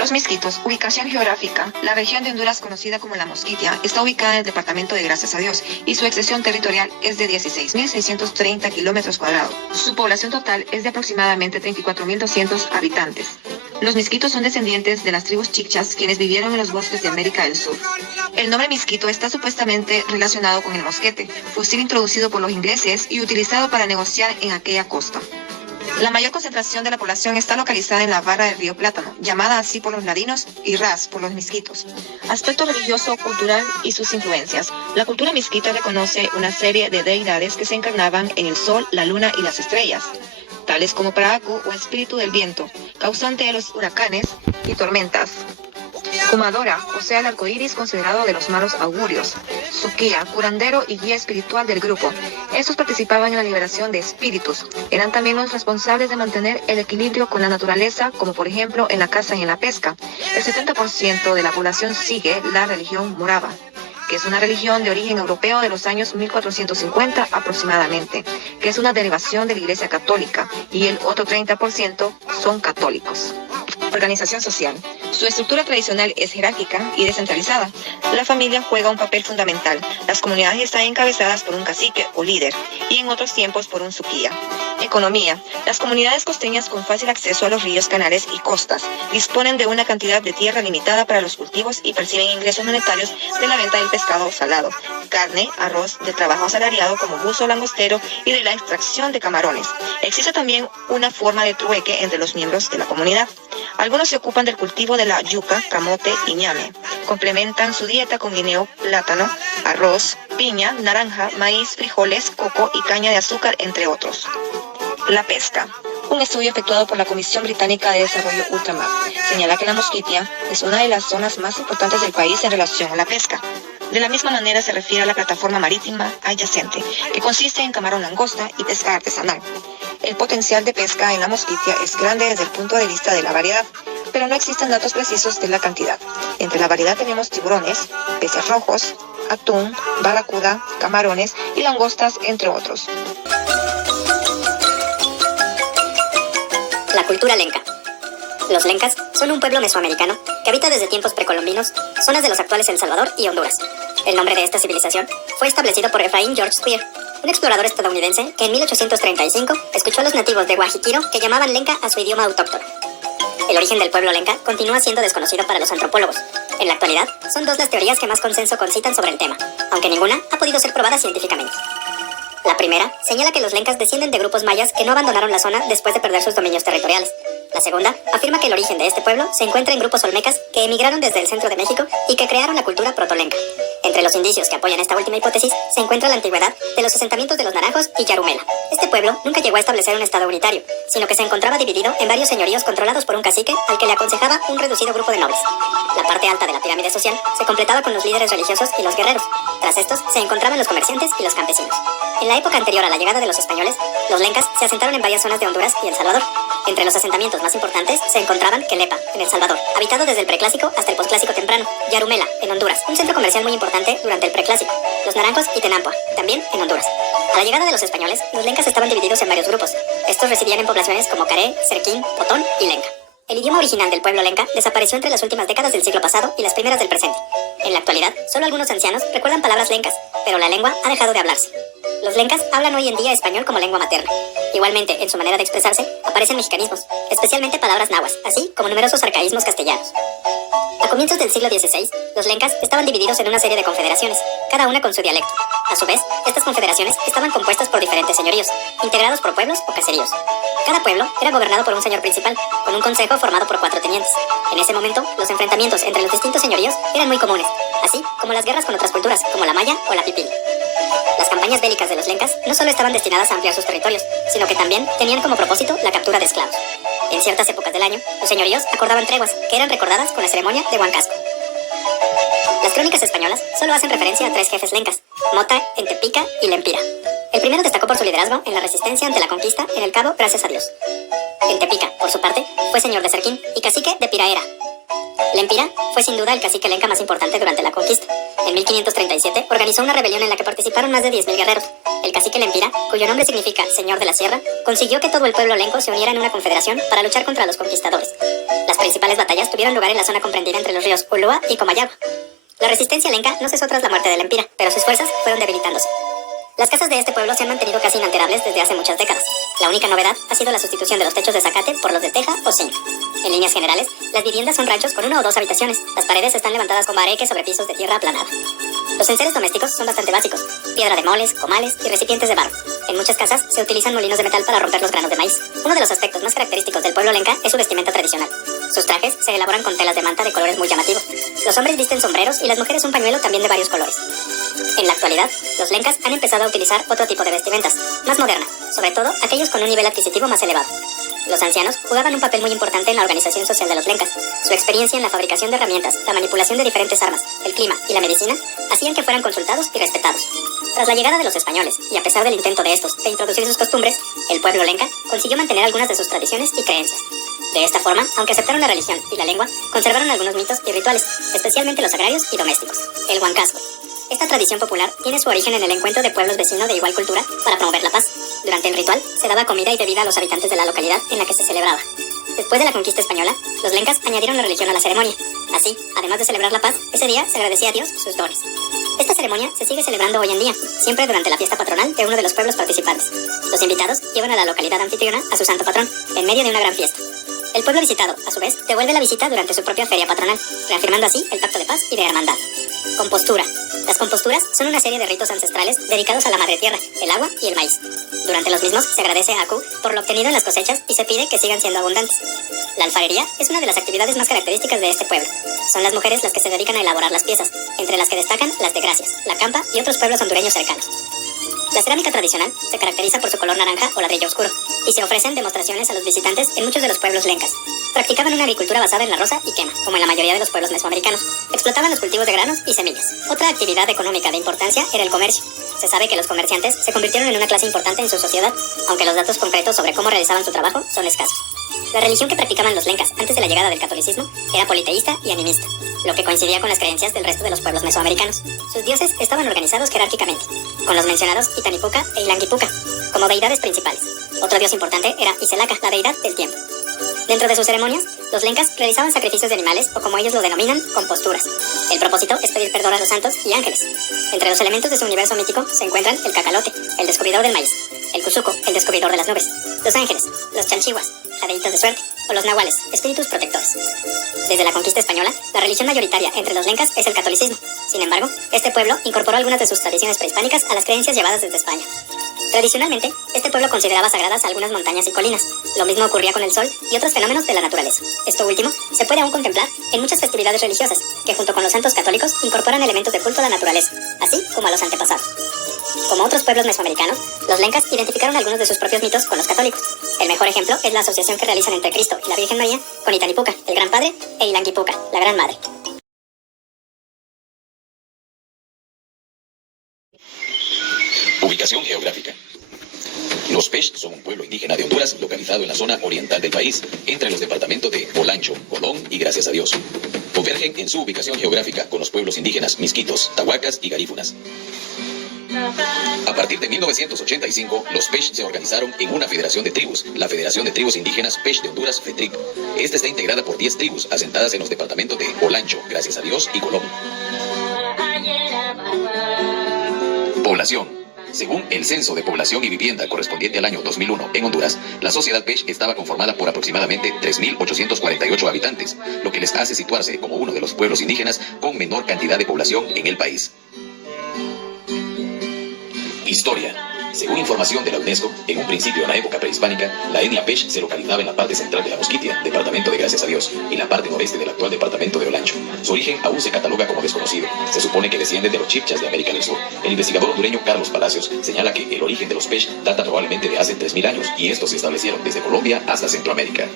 Los Misquitos, ubicación geográfica. La región de Honduras conocida como La Mosquitia está ubicada en el departamento de Gracias a Dios y su extensión territorial es de 16.630 kilómetros cuadrados. Su población total es de aproximadamente 34.200 habitantes. Los Misquitos son descendientes de las tribus Chicchas, quienes vivieron en los bosques de América del Sur. El nombre Misquito está supuestamente relacionado con el mosquete, fusil introducido por los ingleses y utilizado para negociar en aquella costa. La mayor concentración de la población está localizada en la barra del río Plátano, llamada así por los ladinos y Ras por los misquitos. Aspecto religioso, cultural y sus influencias. La cultura misquita reconoce una serie de deidades que se encarnaban en el sol, la luna y las estrellas, tales como Paracu o espíritu del viento, causante de los huracanes y tormentas. Kumadora, o sea el arco iris considerado de los malos augurios. Suquía, curandero y guía espiritual del grupo. Estos participaban en la liberación de espíritus. Eran también los responsables de mantener el equilibrio con la naturaleza, como por ejemplo en la caza y en la pesca. El 70% de la población sigue la religión morava, que es una religión de origen europeo de los años 1450 aproximadamente, que es una derivación de la Iglesia Católica, y el otro 30% son católicos. Organización social. Su estructura tradicional es jerárquica y descentralizada. La familia juega un papel fundamental. Las comunidades están encabezadas por un cacique o líder y en otros tiempos por un suquía. Economía. Las comunidades costeñas con fácil acceso a los ríos, canales y costas disponen de una cantidad de tierra limitada para los cultivos y perciben ingresos monetarios de la venta del pescado salado, carne, arroz, de trabajo asalariado como buzo langostero y de la extracción de camarones. Existe también una forma de trueque entre los miembros de la comunidad. Algunos se ocupan del cultivo de la yuca, camote y ñame. Complementan su dieta con guineo, plátano, arroz, piña, naranja, maíz, frijoles, coco y caña de azúcar, entre otros. La pesca. Un estudio efectuado por la Comisión Británica de Desarrollo Ultramar señala que la Mosquitia es una de las zonas más importantes del país en relación a la pesca. De la misma manera se refiere a la plataforma marítima adyacente, que consiste en camarón langosta y pesca artesanal. El potencial de pesca en la Mosquitia es grande desde el punto de vista de la variedad, pero no existen datos precisos de la cantidad. Entre la variedad tenemos tiburones, peces rojos, atún, barracuda, camarones y langostas, entre otros. La cultura lenca. Los lencas son un pueblo mesoamericano que habita desde tiempos precolombinos zonas de los actuales El Salvador y Honduras. El nombre de esta civilización fue establecido por Ephraim George Spear, un explorador estadounidense que en 1835 escuchó a los nativos de Guajiquiro que llamaban lenca a su idioma autóctono. El origen del pueblo lenca continúa siendo desconocido para los antropólogos. En la actualidad, son dos las teorías que más consenso concitan sobre el tema, aunque ninguna ha podido ser probada científicamente. La primera señala que los lencas descienden de grupos mayas que no abandonaron la zona después de perder sus dominios territoriales. La segunda afirma que el origen de este pueblo se encuentra en grupos olmecas que emigraron desde el centro de México y que crearon la cultura protolenca. Entre los indicios que apoyan esta última hipótesis se encuentra la antigüedad de los asentamientos de los Naranjos y Yarumela. Este pueblo nunca llegó a establecer un estado unitario, sino que se encontraba dividido en varios señoríos controlados por un cacique al que le aconsejaba un reducido grupo de nobles. La parte alta de la pirámide social se completaba con los líderes religiosos y los guerreros. Tras estos se encontraban los comerciantes y los campesinos. En la época anterior a la llegada de los españoles, los lencas se asentaron en varias zonas de Honduras y El Salvador. Entre los asentamientos más importantes se encontraban Quelepa, en El Salvador, habitado desde el preclásico hasta el posclásico temprano; Yarumela, en Honduras, un centro comercial muy importante durante el preclásico; Los Naranjos y Tenampua, también en Honduras. A la llegada de los españoles, los lencas estaban divididos en varios grupos. Estos residían en poblaciones como Caré, Cerquín, Potón y Lenca. El idioma original del pueblo lenca desapareció entre las últimas décadas del siglo pasado y las primeras del presente. En la actualidad, solo algunos ancianos recuerdan palabras lencas, pero la lengua ha dejado de hablarse. Los lencas hablan hoy en día español como lengua materna. Igualmente, en su manera de expresarse, aparecen mexicanismos, especialmente palabras nahuas, así como numerosos arcaísmos castellanos. A comienzos del siglo XVI, los lencas estaban divididos en una serie de confederaciones, cada una con su dialecto. A su vez, estas confederaciones estaban compuestas por diferentes señoríos, integrados por pueblos o caseríos. Cada pueblo era gobernado por un señor principal, con un consejo formado por 4 tenientes. En ese momento, los enfrentamientos entre los distintos señoríos eran muy comunes, así como las guerras con otras culturas, como la maya o la pipil. Las campañas bélicas de los lencas no solo estaban destinadas a ampliar sus territorios, sino que también tenían como propósito la captura de esclavos. En ciertas épocas del año, los señoríos acordaban treguas, que eran recordadas con la ceremonia de Huancasco. Las crónicas españolas solo hacen referencia a 3 jefes lencas: Mota, Entepica y Lempira. El primero destacó por su liderazgo en la resistencia ante la conquista en el Cabo Gracias a Dios. Entepica, por su parte, fue señor de Cerquín y cacique de Piraera. Lempira fue sin duda el cacique lenca más importante durante la conquista. En 1537 organizó una rebelión en la que participaron más de 10.000 guerreros. El cacique Lempira, cuyo nombre significa Señor de la Sierra, consiguió que todo el pueblo lenco se uniera en una confederación para luchar contra los conquistadores. Las principales batallas tuvieron lugar en la zona comprendida entre los ríos Ulúa y Comayagua. La resistencia lenca no cesó tras la muerte de Lempira, pero sus fuerzas fueron debilitándose. Las casas de este pueblo se han mantenido casi inalterables desde hace muchas décadas. La única novedad ha sido la sustitución de los techos de zacate por los de teja o zinc. En líneas generales, las viviendas son ranchos con 1 o 2 habitaciones. Las paredes están levantadas con bareque sobre pisos de tierra aplanada. Los enseres domésticos son bastante básicos: piedra de moles, comales y recipientes de barro. En muchas casas se utilizan molinos de metal para romper los granos de maíz. Uno de los aspectos más característicos del pueblo lenca es su vestimenta tradicional. Sus trajes se elaboran con telas de manta de colores muy llamativos. Los hombres visten sombreros y las mujeres un pañuelo también de varios colores. En la actualidad, los lencas han empezado a utilizar otro tipo de vestimentas, más moderna, sobre todo aquellos con un nivel adquisitivo más elevado. Los ancianos jugaban un papel muy importante en la organización social de los lencas. Su experiencia en la fabricación de herramientas, la manipulación de diferentes armas, el clima y la medicina hacían que fueran consultados y respetados. Tras la llegada de los españoles, y a pesar del intento de estos de introducir sus costumbres, el pueblo lenca consiguió mantener algunas de sus tradiciones y creencias. De esta forma, aunque aceptaron la religión y la lengua, conservaron algunos mitos y rituales, especialmente los agrarios y domésticos. El huancazgo. Esta tradición popular tiene su origen en el encuentro de pueblos vecinos de igual cultura para promover la paz. Durante el ritual, se daba comida y bebida a los habitantes de la localidad en la que se celebraba. Después de la conquista española, los lencas añadieron la religión a la ceremonia. Así, además de celebrar la paz, ese día se agradecía a Dios sus dones. Esta ceremonia se sigue celebrando hoy en día, siempre durante la fiesta patronal de uno de los pueblos participantes. Los invitados llevan a la localidad anfitriona a su santo patrón, en medio de una gran fiesta. El pueblo visitado, a su vez, devuelve la visita durante su propia feria patronal, reafirmando así el pacto de paz y de hermandad. Compostura. Las composturas son una serie de ritos ancestrales dedicados a la madre tierra, el agua y el maíz. Durante los mismos se agradece a Aku por lo obtenido en las cosechas y se pide que sigan siendo abundantes. La alfarería es una de las actividades más características de este pueblo. Son las mujeres las que se dedican a elaborar las piezas, entre las que destacan las de Gracias, La Campa y otros pueblos hondureños cercanos. La cerámica tradicional se caracteriza por su color naranja o ladrillo oscuro, y se ofrecen demostraciones a los visitantes en muchos de los pueblos lencas. Practicaban una agricultura basada en la roza y quema, como en la mayoría de los pueblos mesoamericanos. Explotaban los cultivos de granos y semillas. Otra actividad económica de importancia era el comercio. Se sabe que los comerciantes se convirtieron en una clase importante en su sociedad, aunque los datos concretos sobre cómo realizaban su trabajo son escasos. La religión que practicaban los lencas antes de la llegada del catolicismo era politeísta y animista, lo que coincidía con las creencias del resto de los pueblos mesoamericanos. Sus dioses estaban organizados jerárquicamente, con los mencionados Itanipuca e Ilanguipuca como deidades principales. Otro dios importante era Iselaca, la deidad del tiempo. Dentro de sus ceremonias, los lencas realizaban sacrificios de animales o, como ellos lo denominan, composturas. El propósito es pedir perdón a los santos y ángeles. Entre los elementos de su universo mítico se encuentran el cacalote, el descubridor del maíz, el cuzuco, el descubridor de las nubes, los ángeles, los chanchihuas, jadeitos de suerte, o los nahuales, espíritus protectores. Desde la conquista española, la religión mayoritaria entre los lencas es el catolicismo. Sin embargo, este pueblo incorporó algunas de sus tradiciones prehispánicas a las creencias llevadas desde España. Tradicionalmente, este pueblo consideraba sagradas algunas montañas y colinas. Lo mismo ocurría con el sol y otros fenómenos de la naturaleza. Esto último se puede aún contemplar en muchas festividades religiosas, que junto con los santos católicos incorporan elementos de culto a la naturaleza, así como a los antepasados. Como otros pueblos mesoamericanos, los lencas identificaron algunos de sus propios mitos con los católicos. El mejor ejemplo es la asociación que realizan entre Cristo y la Virgen María con Itanipuca, el Gran Padre, e Ilanguipuca, la Gran Madre. Ubicación geográfica. Los Pesh son un pueblo indígena de Honduras localizado en la zona oriental del país, entre los departamentos de Olancho, Colón y Gracias a Dios. Convergen en su ubicación geográfica con los pueblos indígenas Misquitos, Tahuacas y Garífunas. A partir de 1985, los Pesh se organizaron en una federación de tribus, la Federación de Tribus Indígenas Pesh de Honduras, FETRIP. Esta está integrada por 10 tribus asentadas en los departamentos de Olancho, Gracias a Dios y Colón. Población. Según el Censo de Población y Vivienda correspondiente al año 2001 en Honduras, la sociedad Pesh estaba conformada por aproximadamente 3.848 habitantes, lo que les hace situarse como uno de los pueblos indígenas con menor cantidad de población en el país. Historia. Según información de la UNESCO, en un principio en la época prehispánica, la etnia Pesh se localizaba en la parte central de la Mosquitia, departamento de Gracias a Dios, y la parte noreste del actual departamento de Olancho. Su origen aún se cataloga como desconocido. Se supone que desciende de los Chibchas de América del Sur. El investigador hondureño Carlos Palacios señala que el origen de los Pesh data probablemente de hace 3.000 años, y estos se establecieron desde Colombia hasta Centroamérica.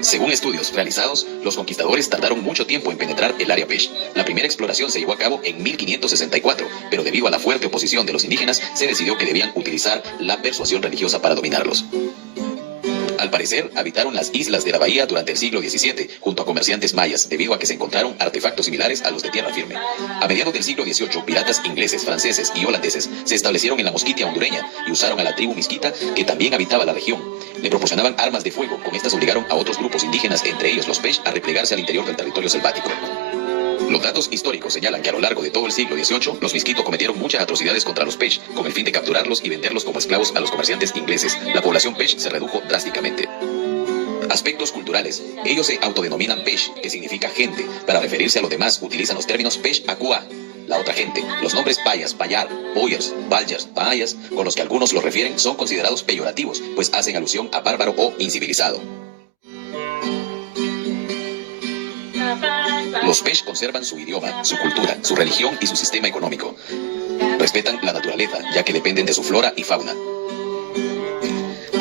Según estudios realizados, los conquistadores tardaron mucho tiempo en penetrar el área Pesh. La primera exploración se llevó a cabo en 1564, pero debido a la fuerte oposición de los indígenas, se decidió que debían utilizar la persuasión religiosa para dominarlos. Al parecer, habitaron las islas de la bahía durante el siglo XVII, junto a comerciantes mayas, debido a que se encontraron artefactos similares a los de tierra firme. A mediados del siglo XVIII, piratas ingleses, franceses y holandeses se establecieron en la Mosquitia hondureña y usaron a la tribu misquita, que también habitaba la región. Le proporcionaban armas de fuego. Con estas obligaron a otros grupos indígenas, entre ellos los Pesh, a replegarse al interior del territorio selvático. Los datos históricos señalan que a lo largo de todo el siglo XVIII, los Miskito cometieron muchas atrocidades contra los Pesh, con el fin de capturarlos y venderlos como esclavos a los comerciantes ingleses. La población Pesh se redujo drásticamente. Aspectos culturales. Ellos se autodenominan Pesh, que significa gente. Para referirse a los demás, utilizan los términos Pesh Akua, la otra gente. Los nombres Payas, Payar, Boyers, Balyers, Payas, con los que algunos los refieren, son considerados peyorativos, pues hacen alusión a bárbaro o incivilizado. Los Pesh conservan su idioma, su cultura, su religión y su sistema económico. Respetan la naturaleza, ya que dependen de su flora y fauna.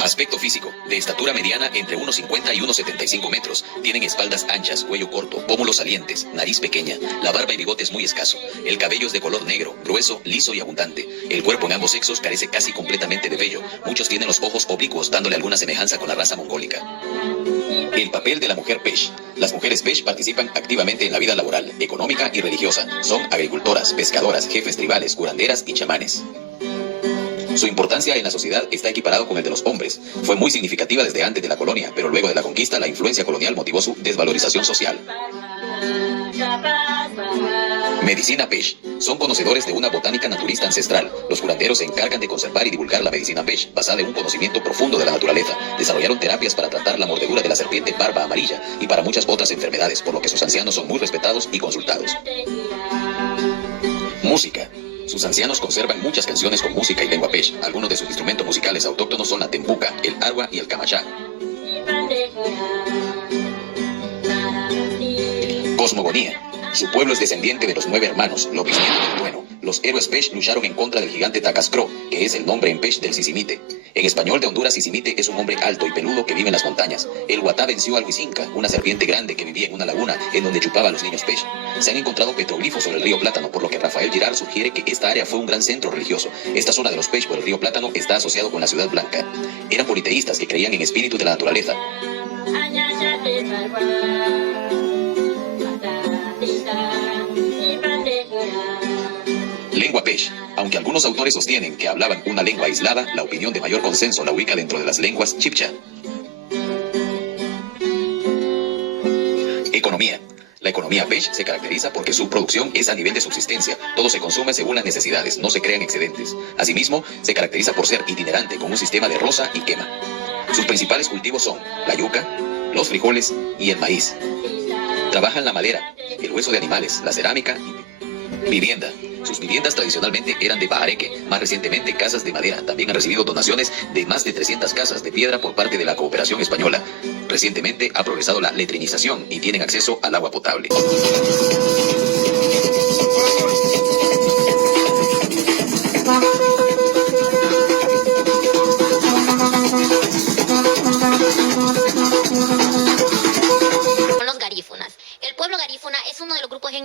Aspecto físico. De estatura mediana entre 1,50 y 1,75 metros. Tienen espaldas anchas, cuello corto, pómulos salientes, nariz pequeña. La barba y bigote es muy escaso. El cabello es de color negro, grueso, liso y abundante. El cuerpo en ambos sexos carece casi completamente de vello. Muchos tienen los ojos oblicuos, dándole alguna semejanza con la raza mongólica. El papel de la mujer Pesh. Las mujeres Pesh participan activamente en la vida laboral, económica y religiosa. Son agricultoras, pescadoras, jefes tribales, curanderas y chamanes. Su importancia en la sociedad está equiparado con el de los hombres. Fue muy significativa desde antes de la colonia, pero luego de la conquista la influencia colonial motivó su desvalorización social. Medicina Pesh. Son conocedores de una botánica naturista ancestral. Los curanderos se encargan de conservar y divulgar la medicina Pesh, basada en un conocimiento profundo de la naturaleza. Desarrollaron terapias para tratar la mordedura de la serpiente barba amarilla y para muchas otras enfermedades, por lo que sus ancianos son muy respetados y consultados. Música. Sus ancianos conservan muchas canciones con música y lengua Pesh. Algunos de sus instrumentos musicales autóctonos son la tembuca, el arwa y el camachá. Cosmogonía. Su pueblo es descendiente de los 9 hermanos, los bisnietos del trueno. Los héroes Pesh lucharon en contra del gigante Takascro, que es el nombre en Pesh del Sisimite. En español de Honduras, Sisimite es un hombre alto y peludo que vive en las montañas. El Huatá venció al Huizinca, una serpiente grande que vivía en una laguna en donde chupaba a los niños Pesh. Se han encontrado petroglifos sobre el río Plátano, por lo que Rafael Girard sugiere que esta área fue un gran centro religioso. Esta zona de los Pesh por el río Plátano está asociado con la Ciudad Blanca. Eran politeístas que creían en espíritus de la naturaleza. Lengua Pesh. Aunque algunos autores sostienen que hablaban una lengua aislada, la opinión de mayor consenso la ubica dentro de las lenguas chibcha. Economía. La economía Pesh se caracteriza porque su producción es a nivel de subsistencia. Todo se consume según las necesidades, no se crean excedentes. Asimismo, se caracteriza por ser itinerante con un sistema de roza y quema. Sus principales cultivos son la yuca, los frijoles y el maíz. Trabajan la madera, el hueso de animales, la cerámica y vivienda. Sus viviendas tradicionalmente eran de bahareque, más recientemente casas de madera. También han recibido donaciones de más de 300 casas de piedra por parte de la cooperación española. Recientemente ha progresado la letrinización y tienen acceso al agua potable.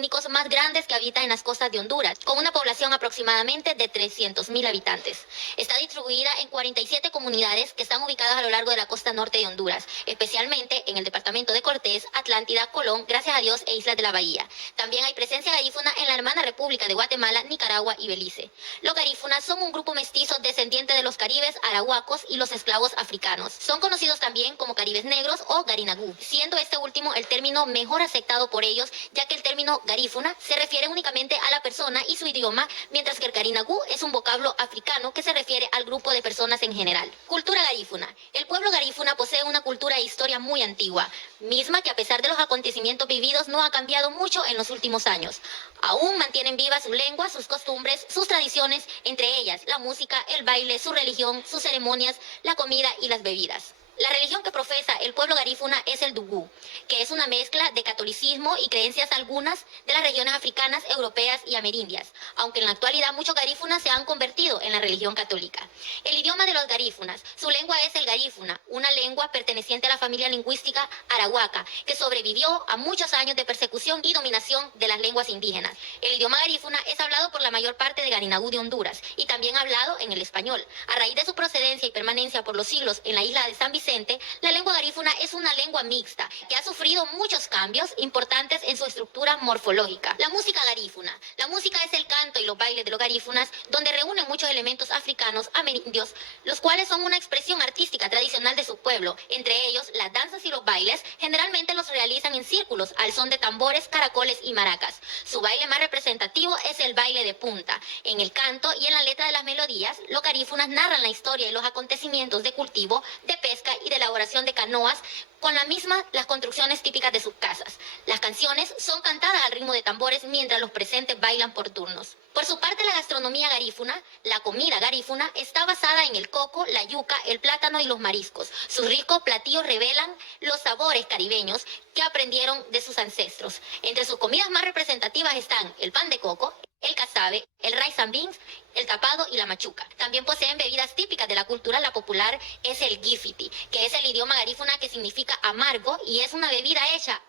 étnicos más grandes que habitan en las costas de Honduras, con una población aproximadamente de 300.000 habitantes. Está distribuida en 47 comunidades que están ubicadas a lo largo de la costa norte de Honduras, especialmente en el departamento de Cortés, Atlántida, Colón, Gracias a Dios e Islas de la Bahía. También hay presencia garífuna en la hermana República de Guatemala, Nicaragua y Belice. Los garífunas son un grupo mestizo descendiente de los caribes arahuacos y los esclavos africanos. Son conocidos también como caribes negros o garinagú, siendo este último el término mejor aceptado por ellos, ya que el término garífuna se refiere únicamente a la persona y su idioma, mientras que el garinagú es un vocablo africano que se refiere al grupo de personas en general. Cultura garífuna. El pueblo garífuna posee una cultura e historia muy antigua, misma que a pesar de los acontecimientos vividos no ha cambiado mucho en los últimos años. Aún mantienen viva su lengua, sus costumbres, sus tradiciones, entre ellas la música, el baile, su religión, sus ceremonias, la comida y las bebidas. La religión que profesa el pueblo garífuna es el dugú, que es una mezcla de catolicismo y creencias algunas de las regiones africanas, europeas y amerindias, aunque en la actualidad muchos garífunas se han convertido en la religión católica. El idioma de los garífunas, su lengua es el garífuna, una lengua perteneciente a la familia lingüística arahuaca, que sobrevivió a muchos años de persecución y dominación de las lenguas indígenas. El idioma garífuna es hablado por la mayor parte de Garinagú de Honduras y también hablado en el español. A raíz de su procedencia y permanencia por los siglos en la isla de San Vicente, presente, la lengua garífuna es una lengua mixta que ha sufrido muchos cambios importantes en su estructura morfológica. La música garífuna. La música es el canto y los bailes de los garífunas, donde reúnen muchos elementos africanos, amerindios, los cuales son una expresión artística tradicional de su pueblo. Entre ellos, las danzas y los bailes generalmente los realizan en círculos al son de tambores, caracoles y maracas. Su baile más representativo es el baile de punta. En el canto y en la letra de las melodías, los garífunas narran la historia y los acontecimientos de cultivo, de pesca y de elaboración de canoas, con la misma las construcciones típicas de sus casas. Las canciones son cantadas al ritmo de tambores mientras los presentes bailan por turnos. Por su parte, la gastronomía garífuna, la comida garífuna, está basada en el coco, la yuca, el plátano y los mariscos. Sus ricos platillos revelan los sabores caribeños que aprendieron de sus ancestros. Entre sus comidas más representativas están el pan de coco, el casabe, el rice and beans, el tapado y la machuca. También poseen bebidas típicas de la cultura. La popular es el gifiti, que es el idioma garífuna que significa amargo y es una bebida hecha